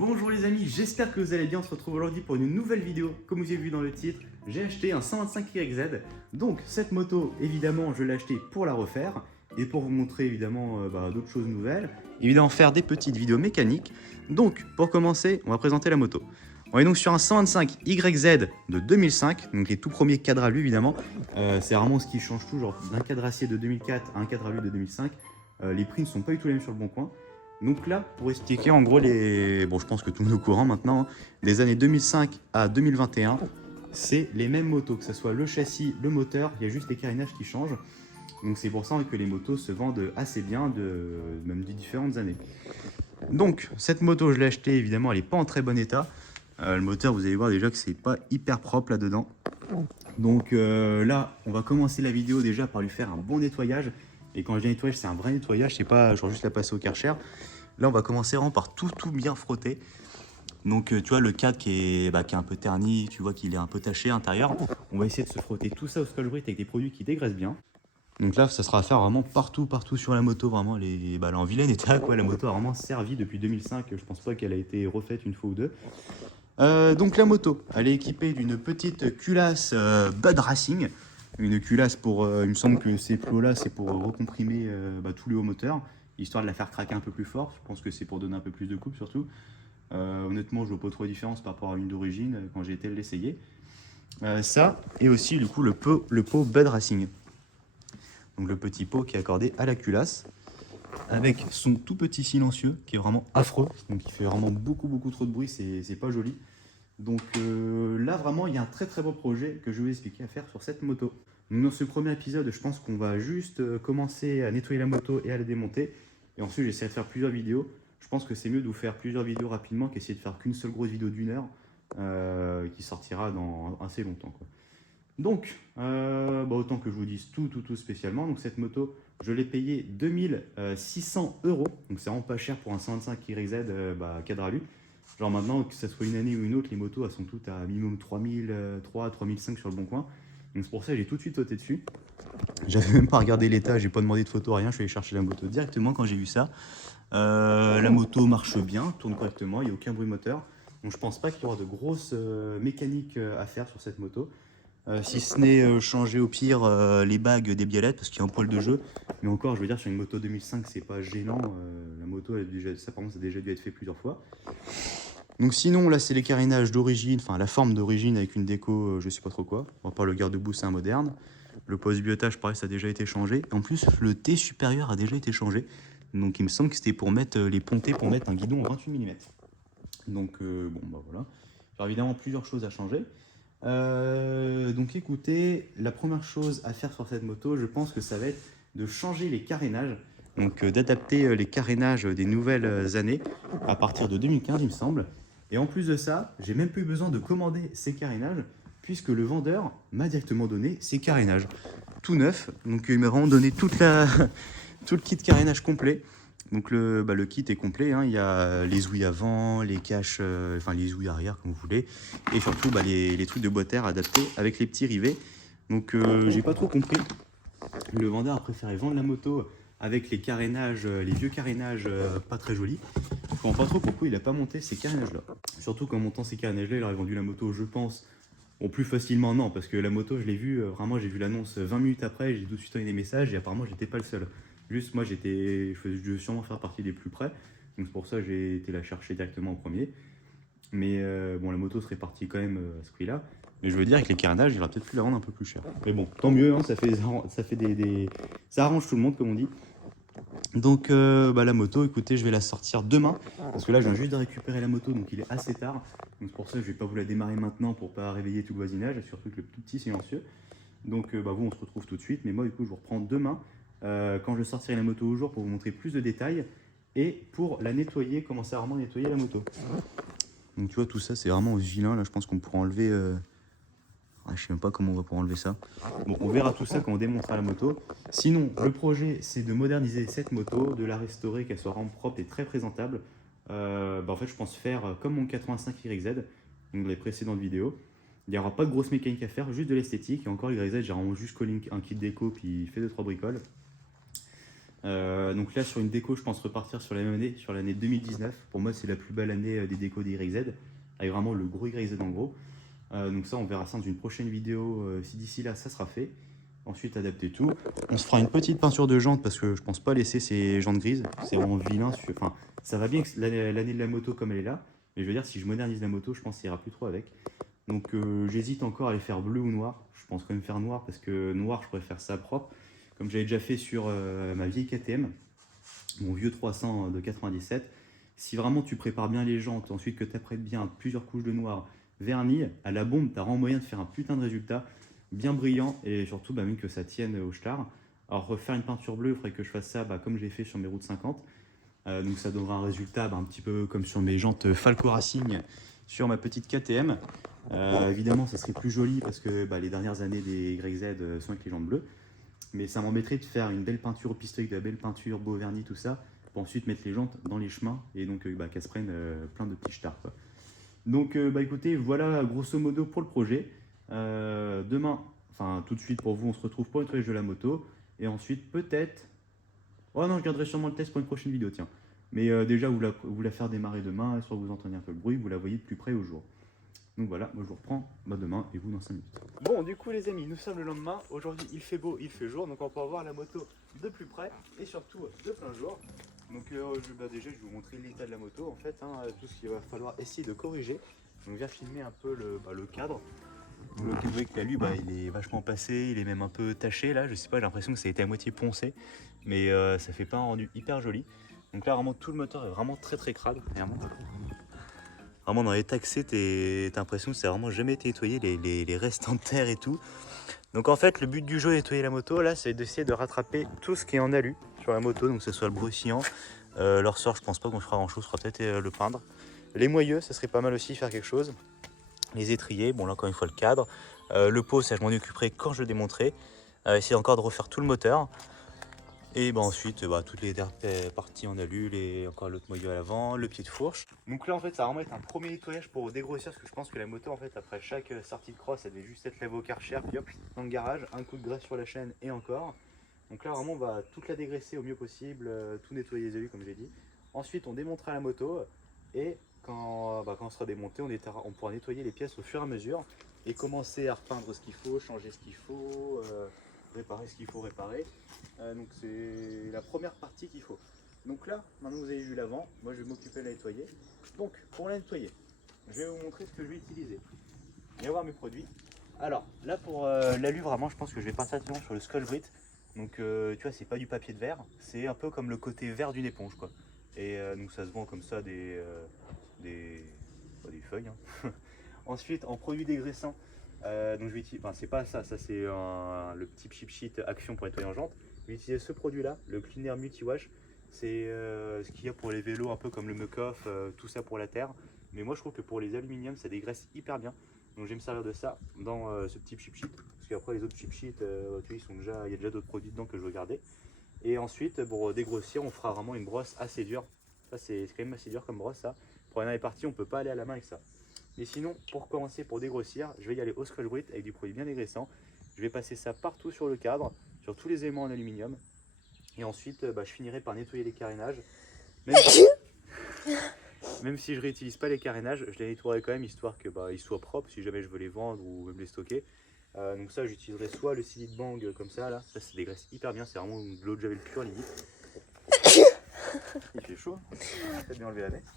Bonjour les amis, j'espère que vous allez bien. On se retrouve aujourd'hui pour une nouvelle vidéo. Comme vous avez vu dans le titre, j'ai acheté un 125YZ. Donc cette moto, évidemment, je l'ai acheté pour la refaire et pour vous montrer évidemment d'autres choses nouvelles. Évidemment faire des petites vidéos mécaniques. Donc pour commencer, on va présenter la moto. On est donc sur un 125YZ de 2005, donc les tout premiers cadres à lui évidemment. C'est vraiment ce qui change tout, genre d'un cadre acier de 2004 à un cadre à lui de 2005. Les prix ne sont pas du tout les mêmes sur le bon coin. Donc là, pour expliquer en gros les... Bon, je pense que tout le monde est au courant maintenant, hein, des années 2005 à 2021, c'est les mêmes motos, que ce soit le châssis, le moteur, il y a juste les carénages qui changent. Donc c'est pour ça que les motos se vendent assez bien, même de différentes années. Donc, cette moto, je l'ai achetée, évidemment, elle n'est pas en très bon état. Le moteur, vous allez voir déjà que c'est pas hyper propre là-dedans. Donc là, on va commencer la vidéo déjà par lui faire un bon nettoyage. Et quand je dis nettoyage, c'est un vrai nettoyage, c'est pas genre juste la passer au Karcher. Là, on va commencer vraiment par tout bien frotter. Donc tu vois le cadre qui est un peu terni, tu vois qu'il est un peu taché à l'intérieur. On va essayer de se frotter tout ça au Scotch-Brite avec des produits qui dégraissent bien. Donc là, ça sera à faire vraiment partout sur la moto, vraiment elle est en vilain état quoi. La moto a vraiment servi depuis 2005, je pense pas qu'elle a été refaite une fois ou deux. Donc la moto, elle est équipée d'une petite culasse Bud Racing. Une culasse pour, il me semble que ces plots là c'est pour recomprimer tout le haut moteur, histoire de la faire craquer un peu plus fort. Je pense que c'est pour donner un peu plus de coupe surtout. Honnêtement, je vois pas trop de différence par rapport à une d'origine quand j'ai été l'essayer. Ça, et aussi du coup le pot Bud Racing. Donc le petit pot qui est accordé à la culasse, avec son tout petit silencieux qui est vraiment affreux. Donc il fait vraiment beaucoup trop de bruit, c'est pas joli. Donc là vraiment il y a un très beau projet que je vais vous expliquer à faire sur cette moto. Donc, dans ce premier épisode, je pense qu'on va juste commencer à nettoyer la moto et à la démonter. Et ensuite j'essaierai de faire plusieurs vidéos. Je pense que c'est mieux de vous faire plusieurs vidéos rapidement qu'essayer de faire qu'une seule grosse vidéo d'1 heure qui sortira dans assez longtemps quoi. Donc autant que je vous dise tout spécialement. Donc cette moto, je l'ai payée 2600 €. Donc c'est vraiment pas cher pour un 125YZ cadre à lui. Genre maintenant, que ce soit une année ou une autre, les motos elles sont toutes à minimum 3005 sur le bon coin. Donc c'est pour ça que j'ai tout de suite sauté dessus. J'avais même pas regardé l'état, j'ai pas demandé de photo, rien. Je suis allé chercher la moto directement quand j'ai vu ça. La moto marche bien, tourne correctement, il n'y a aucun bruit moteur. Donc je pense pas qu'il y aura de grosses mécaniques à faire sur cette moto. Si ce n'est changer au pire les bagues des biellettes parce qu'il y a un poil de jeu. Mais encore, je veux dire, sur une moto 2005, c'est pas gênant. La moto, ça par contre, ça a déjà dû être fait plusieurs fois. Donc sinon, là, c'est les carénages d'origine, enfin la forme d'origine avec une déco, je sais pas trop quoi. On part le garde-boue, c'est un moderne. Le poste-biotage, pareil, ça a déjà été changé. En plus, le T supérieur a déjà été changé. Donc il me semble que c'était pour mettre les pontées, pour mettre un guidon en 28 mm. Donc voilà. Alors évidemment, plusieurs choses à changer. Donc écoutez, la première chose à faire sur cette moto, je pense que ça va être de changer les carénages. Donc d'adapter les carénages des nouvelles années à partir de 2015 il me semble. Et en plus de ça, j'ai même plus besoin de commander ces carénages puisque le vendeur m'a directement donné ces carénages tout neuf. Donc il m'a vraiment donné tout le kit carénage complet. Donc le kit est complet, hein. Il y a les ouïes avant, les caches, les ouïes arrière comme vous voulez. Et surtout les trucs de boîte air adaptés avec les petits rivets. Donc j'ai pas trop compris. Le vendeur a préféré vendre la moto avec les carénages, les vieux carénages pas très jolis. Je comprends pas trop pourquoi il a pas monté ces carénages là. Surtout qu'en montant ces carénages là, il aurait vendu la moto, je pense. Bon, plus facilement non, parce que la moto je l'ai vue, vraiment j'ai vu l'annonce 20 minutes après, j'ai tout de suite envoyé des messages et apparemment j'étais pas le seul. Juste moi je devais sûrement faire partie des plus près, donc c'est pour ça que j'ai été la chercher directement en premier. Mais bon, la moto serait partie quand même à ce prix-là. Mais je veux dire, avec les carénages, il aurait peut-être pu la rendre un peu plus cher. Mais bon, tant mieux, hein, ça arrange tout le monde, comme on dit. Donc la moto, écoutez, je vais la sortir demain. Parce que là, je viens juste de récupérer la moto, donc il est assez tard. Donc c'est pour ça que je vais pas vous la démarrer maintenant pour pas réveiller tout le voisinage, surtout que le tout petit silencieux. Donc vous, on se retrouve tout de suite. Mais moi, du coup, je vous reprends demain, quand je sortirai la moto au jour pour vous montrer plus de détails. Et pour la nettoyer, commencer à vraiment nettoyer la moto. Donc tu vois, tout ça, c'est vraiment vilain. Là, je pense qu'on pourra enlever... je sais même pas comment on va pouvoir enlever ça. Bon, on verra tout ça quand on démontera la moto. Sinon, le projet, c'est de moderniser cette moto, de la restaurer, qu'elle soit vraiment propre et très présentable. En fait, je pense faire comme mon 85YZ, donc les précédentes vidéos. Il n'y aura pas de grosse mécanique à faire, juste de l'esthétique. Et encore, le YZ, j'ai vraiment juste collé un kit déco, puis fait 2-3 bricoles. Donc là, sur une déco, je pense repartir sur la même année, sur l'année 2019. Pour moi, c'est la plus belle année des décos des YZ, avec vraiment le gros YZ en gros. Donc ça, on verra ça dans une prochaine vidéo, si d'ici là, ça sera fait. Ensuite, adapter tout. On se fera une petite peinture de jantes, parce que je pense pas laisser ces jantes grises. C'est vraiment vilain. Enfin, ça va bien que l'année de la moto comme elle est là. Mais je veux dire, si je modernise la moto, je pense qu'il ira plus trop avec. Donc j'hésite encore à les faire bleu ou noir. Je pense quand même faire noir, parce que noir, je préfère ça propre. Comme j'avais déjà fait sur ma vieille KTM, mon vieux 300 de 97. Si vraiment tu prépares bien les jantes, ensuite que tu apprêtes bien plusieurs couches de noir, vernis, à la bombe, tu as vraiment moyen de faire un putain de résultat bien brillant et surtout même que ça tienne au star. Alors refaire une peinture bleue, il faudrait que je fasse ça comme j'ai fait sur mes routes 50. Donc ça donnera un résultat un petit peu comme sur mes jantes Falco Racing sur ma petite KTM. Évidemment, ça serait plus joli parce que les dernières années des YZ sont avec les jantes bleues. Mais ça m'embêterait de faire une belle peinture au pistolet, de la belle peinture, beau vernis, tout ça, pour ensuite mettre les jantes dans les chemins et donc qu'elles se prennent plein de petits stars. Donc écoutez, voilà grosso modo pour le projet. Demain, enfin tout de suite pour vous, on se retrouve pour le nettoyage de la moto. Et ensuite peut-être... Oh non, je garderai sûrement le test pour une prochaine vidéo, tiens. Mais déjà, vous la faire démarrer demain, histoire que vous entendez un peu le bruit, vous la voyez de plus près au jour. Donc voilà, moi je vous reprends demain et vous dans 5 minutes. Bon, du coup les amis, nous sommes le lendemain. Aujourd'hui il fait beau, il fait jour, donc on va voir la moto de plus près et surtout de plein jour. Donc déjà je vais vous montrer l'état de la moto en fait, tout ce qu'il va falloir essayer de corriger. Donc je viens filmer un peu le cadre. Donc vous voyez que là lui il est vachement passé, il est même un peu taché là, je sais pas, j'ai l'impression que ça a été à moitié poncé, mais ça fait pas un rendu hyper joli. Donc là vraiment tout le moteur est vraiment très crade, vraiment dans les taxés, t'as l'impression que ça n'a vraiment jamais été nettoyé, les restes en terre et tout. Donc en fait, le but du jeu de nettoyer la moto, là, c'est d'essayer de rattraper tout ce qui est en alu sur la moto, donc que ce soit le broutillant, le ressort, je pense pas qu'on fera grand chose, on fera peut-être le peindre. Les moyeux, ça serait pas mal aussi, faire quelque chose. Les étriers, bon là encore une fois le cadre. Le pot, ça je m'en occuperai quand je le démonterai. Essayer encore de refaire tout le moteur. Et ensuite, toutes les dernières parties en alu, encore l'autre moyeu à l'avant, le pied de fourche. Donc là, en fait, ça va vraiment être un premier nettoyage pour dégrossir, parce que je pense que la moto, en fait, après chaque sortie de cross, elle devait juste être lavée au Karcher, puis hop, dans le garage, un coup de graisse sur la chaîne et encore. Donc là, vraiment, on va toute la dégraisser au mieux possible, tout nettoyer les alus, comme j'ai dit. Ensuite, on démontera la moto, et quand on sera démonté, on pourra nettoyer les pièces au fur et à mesure, et commencer à repeindre ce qu'il faut, changer ce qu'il faut, réparer ce qu'il faut réparer. Donc c'est la première partie qu'il faut. Donc là, maintenant vous avez vu l'avant, moi je vais m'occuper de la nettoyer. Donc pour la nettoyer, je vais vous montrer ce que je vais utiliser. Je vais voir mes produits. Alors là pour l'alu, vraiment je pense que je vais partir sur le Skull Brit. Donc tu vois, c'est pas du papier de verre, c'est un peu comme le côté vert d'une éponge quoi. Et donc ça se vend comme ça des feuilles. Ensuite en produit dégraissant, donc je vais utiliser, c'est pas ça, ça c'est le petit chip sheet Action pour nettoyer en jante. Je vais utiliser ce produit là, le Cleaner Multi Wash. C'est ce qu'il y a pour les vélos, un peu comme le Muc-Off, tout ça pour la terre. Mais moi je trouve que pour les aluminiums ça dégraisse hyper bien. Donc je vais me servir de ça dans ce petit chip sheet. Parce qu'après les autres chip sheets, il y a déjà d'autres produits dedans que je veux garder. Et ensuite pour dégrossir, on fera vraiment une brosse assez dure. Ça c'est quand même assez dur comme brosse ça. Pour aller dans les parties, on peut pas aller à la main avec ça. Mais sinon, pour commencer, pour dégrossir, je vais y aller au Skull Brit avec du produit bien dégraissant. Je vais passer ça partout sur le cadre, sur tous les éléments en aluminium. Et ensuite, je finirai par nettoyer les carénages. Même si je réutilise pas les carénages, je les nettoierai quand même, histoire qu'ils soient propres si jamais je veux les vendre ou même les stocker. Donc ça, j'utiliserai soit le Silite Bang comme ça, là. Ça dégraisse hyper bien, c'est vraiment de l'eau de javel pure limite. Il fait chaud, peut-être bien enlever la veste.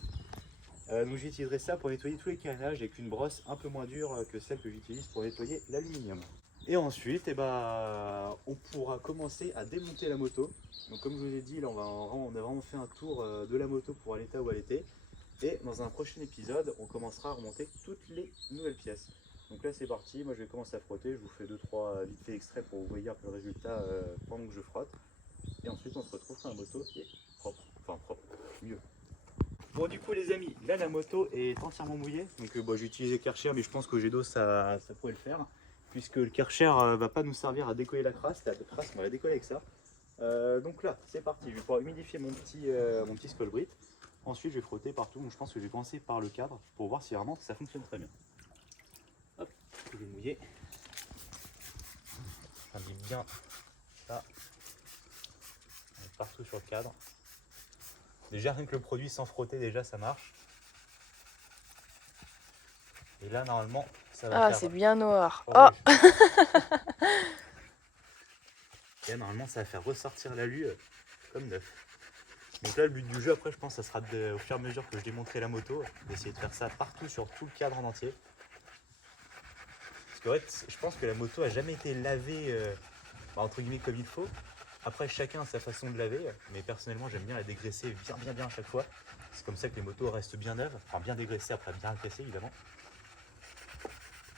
Donc j'utiliserai ça pour nettoyer tous les carénages avec une brosse un peu moins dure que celle que j'utilise pour nettoyer l'aluminium. Et ensuite, on pourra commencer à démonter la moto. Donc comme je vous ai dit, là on a vraiment fait un tour de la moto pour l'état où elle était. Et dans un prochain épisode, on commencera à remonter toutes les nouvelles pièces. Donc là c'est parti, moi je vais commencer à frotter. Je vous fais 2-3 vite fait extraits pour vous voyez un peu le résultat pendant que je frotte. Et ensuite on se retrouve quand la moto est propre. Enfin propre, mieux. Bon du coup les amis, là la moto est entièrement mouillée, donc j'ai utilisé Karcher mais je pense qu'au jet d'eau ça pourrait le faire, puisque le Karcher va pas nous servir à décoller la crasse, la crasse on va la décoller avec ça. Donc là c'est parti, je vais pouvoir humidifier mon petit Skull Brit, ensuite je vais frotter partout, donc je pense que je vais commencer par le cadre pour voir si vraiment ça fonctionne très bien. Hop, je vais mouiller, j'indique bien ça, partout sur le cadre. Déjà rien que le produit sans frotter, déjà ça marche. Et là normalement ça va faire... Ah, c'est bien noir. Oh, Oh, Et là normalement ça va faire ressortir l'alu comme neuf. Donc là le but du jeu après je pense ça sera au fur et à mesure que je démonterai la moto, d'essayer de faire ça partout sur tout le cadre en entier. Parce qu'en fait je pense que la moto a jamais été lavée entre guillemets comme il faut. Après chacun a sa façon de laver, mais personnellement j'aime bien la dégraisser bien à chaque fois. C'est comme ça que les motos restent bien neuves, enfin bien dégraissées après bien graissées évidemment.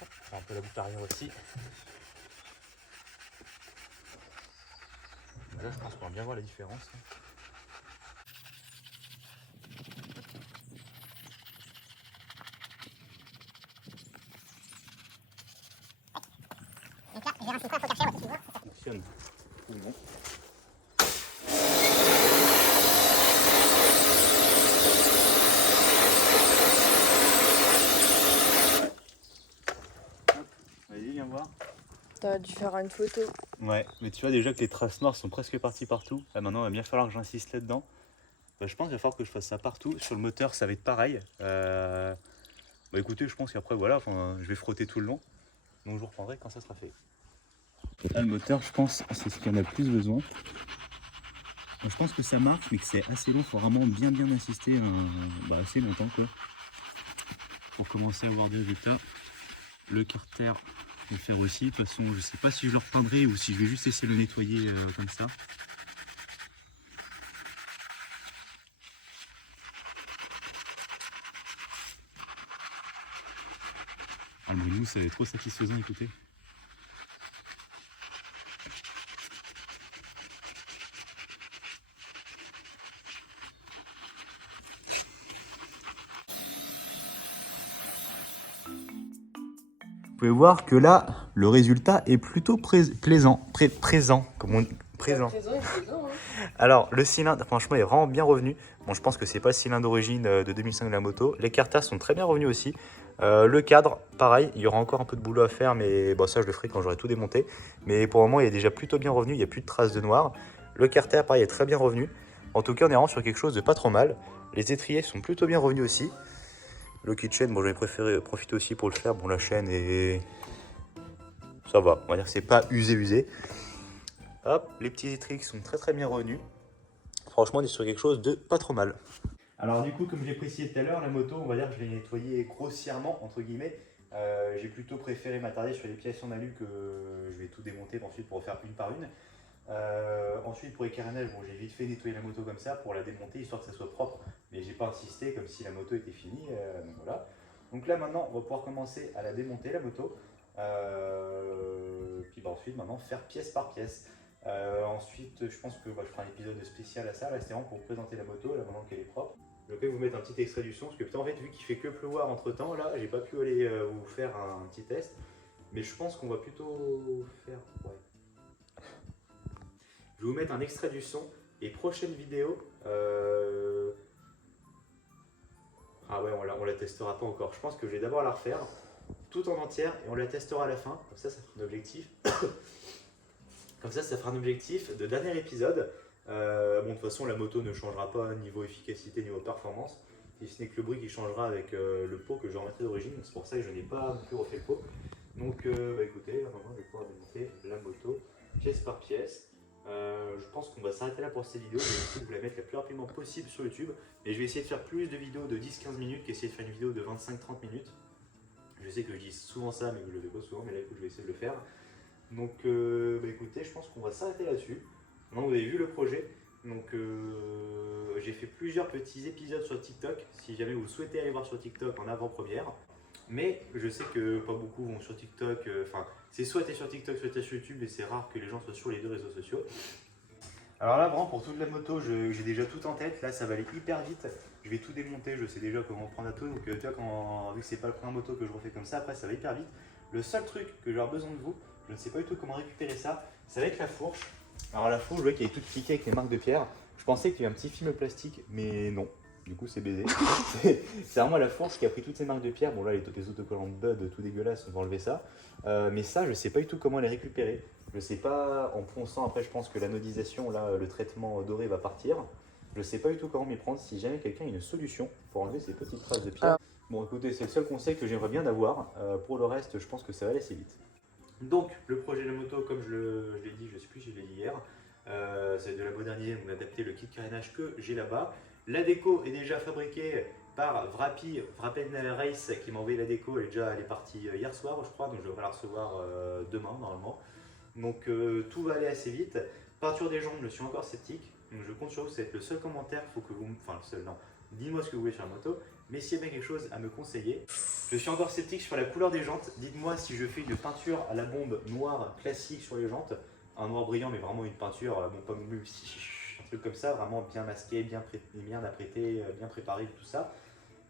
On prend un peu la boucle arrière aussi. Donc là je pense qu'on va bien voir la différence. Fonctionne ou non. Vas-y, viens voir. t'as dû faire une photo. Ouais, mais tu vois déjà que les traces noires sont presque parties partout. Là maintenant, il va bien falloir que j'insiste là-dedans. Bah, je pense qu'il va falloir que je fasse ça partout. Sur le moteur, ça va être pareil. Bah écoutez, je pense qu'après, voilà, je vais frotter tout le long. Donc je vous reprendrai quand ça sera fait. Là, le moteur, je pense, c'est ce qu'il y en a le plus besoin. Donc, je pense que ça marche, mais que c'est assez long. Il faut vraiment bien insister assez longtemps, quoi, pour commencer à avoir des résultats. Le carter, je vais le faire aussi. De toute façon, je sais pas si je le repeindrai ou si je vais juste essayer de le nettoyer comme ça. Ah, le bruit de mousse, ça va être trop satisfaisant, écoutez. Vous pouvez voir que là, le résultat est plutôt présent, comme on dit. Présent. Alors, le cylindre, franchement, est vraiment bien revenu. Bon, je pense que c'est pas le cylindre d'origine de 2005 de la moto. Les carters sont très bien revenus aussi. Le cadre, pareil, il y aura encore un peu de boulot à faire, mais bon, ça, je le ferai quand j'aurai tout démonté. Mais pour le moment, il est déjà plutôt bien revenu. Il n'y a plus de traces de noir. Le carter, pareil, est très bien revenu. En tout cas, on est vraiment sur quelque chose de pas trop mal. Les étriers sont plutôt bien revenus aussi. Le kit chaîne, bon, j'avais préféré profiter aussi pour le faire. Bon, la chaîne est... ça va, on va dire que c'est pas usé. Hop, les petits étriers sont très bien revenus. Franchement, on est sur quelque chose de pas trop mal. Alors du coup, comme j'ai précisé tout à l'heure, la moto, on va dire que je l'ai nettoyée grossièrement, entre guillemets. J'ai plutôt préféré m'attarder sur les pièces en alu que je vais tout démonter ensuite pour refaire une par une. Ensuite, pour les carénages, bon, j'ai vite fait nettoyer la moto comme ça pour la démonter, histoire que ça soit propre. Mais j'ai pas insisté comme si la moto était finie. Donc voilà. Donc là maintenant, on va pouvoir commencer à la démonter, la moto. Puis ensuite, maintenant, faire pièce par pièce. Ensuite, je pense que je ferai un épisode spécial à ça. Là, c'est vraiment pour vous présenter la moto, là, maintenant qu'elle est propre. Je vais vous mettre un petit extrait du son, parce que putain, en fait, vu qu'il fait que pleuvoir entre temps, là, j'ai pas pu aller vous faire un petit test. Mais je pense qu'on va plutôt faire. Ouais. Je vais vous mettre un extrait du son et prochaine vidéo. Ah ouais, on la testera pas encore. Je pense que je vais d'abord la refaire tout en entière et on la testera à la fin. Comme ça fera un objectif. Comme ça fera un objectif de dernier épisode. Bon, de toute façon, la moto ne changera pas niveau efficacité, niveau performance. Si ce n'est que le bruit qui changera avec le pot que je remettrai d'origine. C'est pour ça que je n'ai pas non plus refait le pot. Donc, écoutez, maintenant je vais pouvoir démonter la moto pièce par pièce. Je pense qu'on va s'arrêter là pour cette vidéo. Je vais essayer de vous la mettre le plus rapidement possible sur YouTube. Et je vais essayer de faire plus de vidéos de 10-15 minutes qu'essayer de faire une vidéo de 25-30 minutes. Je sais que je dis souvent ça, mais je le fais pas souvent. Mais là, écoute, je vais essayer de le faire. Donc, écoutez, je pense qu'on va s'arrêter là-dessus. Maintenant, vous avez vu le projet. Donc, j'ai fait plusieurs petits épisodes sur TikTok. Si jamais vous souhaitez aller voir sur TikTok en avant-première. Mais je sais que pas beaucoup vont sur TikTok. Enfin, c'est soit tu es sur TikTok, soit tu es sur YouTube. Et c'est rare que les gens soient sur les deux réseaux sociaux. Alors là, vraiment, pour toute la moto, j'ai déjà tout en tête. Là, ça va aller hyper vite. Je vais tout démonter. Je sais déjà comment prendre à tout. Donc, tu vois, vu que c'est pas le première moto que je refais comme ça, après, ça va hyper vite. Le seul truc que je vais avoir besoin de vous, je ne sais pas du tout comment récupérer ça, ça va être la fourche. Alors la fourche, je vois qu'elle est toute piquée avec les marques de pierre. Je pensais qu'il y avait un petit film plastique, mais non. du coup c'est baisé. C'est vraiment la force qui a pris toutes ces marques de pierre. Bon là les autocollants Bud tout dégueulasses, on va enlever ça. Mais ça je sais pas du tout comment les récupérer. Je sais pas, en ponçant après je pense que l'anodisation, là le traitement doré va partir. Je sais pas du tout comment m'y prendre, si jamais quelqu'un a une solution pour enlever ces petites traces de pierre. Bon écoutez, c'est le seul conseil que j'aimerais bien avoir. Pour le reste je pense que ça va aller assez vite. Donc le projet de la moto, comme je l'ai dit, je sais plus si je l'ai dit hier, c'est de la moderniser, donc d'adapter le kit carénage que j'ai là-bas. La déco est déjà fabriquée par Vrapi, Vrapen Race qui m'a envoyé la déco, elle est partie hier soir je crois, donc je vais la recevoir demain normalement. Donc tout va aller assez vite. Peinture des jambes, je suis encore sceptique, donc je compte sur vous, c'est le seul commentaire, faut que vous, enfin le seul non, dis-moi ce que vous voulez sur la moto, mais s'il y a bien quelque chose à me conseiller. Je suis encore sceptique sur la couleur des jantes, dites-moi si je fais une peinture à la bombe noire classique sur les jantes, un noir brillant mais vraiment une peinture, bon pas un truc comme ça, vraiment bien masqué, bien apprêté, bien préparé, tout ça.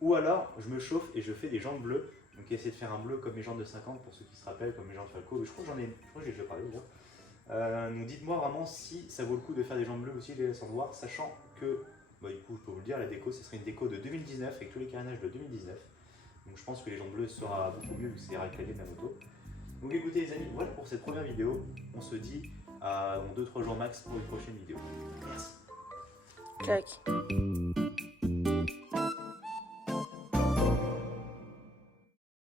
Ou alors je me chauffe et je fais des jantes bleues, donc essayer de faire un bleu comme mes jantes de 50 pour ceux qui se rappellent, comme mes jantes Falco, je crois que j'ai déjà parlé déjà. Donc dites-moi vraiment si ça vaut le coup de faire des jantes bleues aussi, les laissant voir, sachant que, bah, du coup je peux vous le dire, la déco ce serait une déco de 2019 avec tous les carénages de 2019. Donc je pense que les jantes bleues sera beaucoup mieux vu que c'est réclamé de la moto. Donc écoutez les amis, voilà pour cette première vidéo. On se dit à 2-3 jours max pour une prochaine vidéo. Merci. Clac.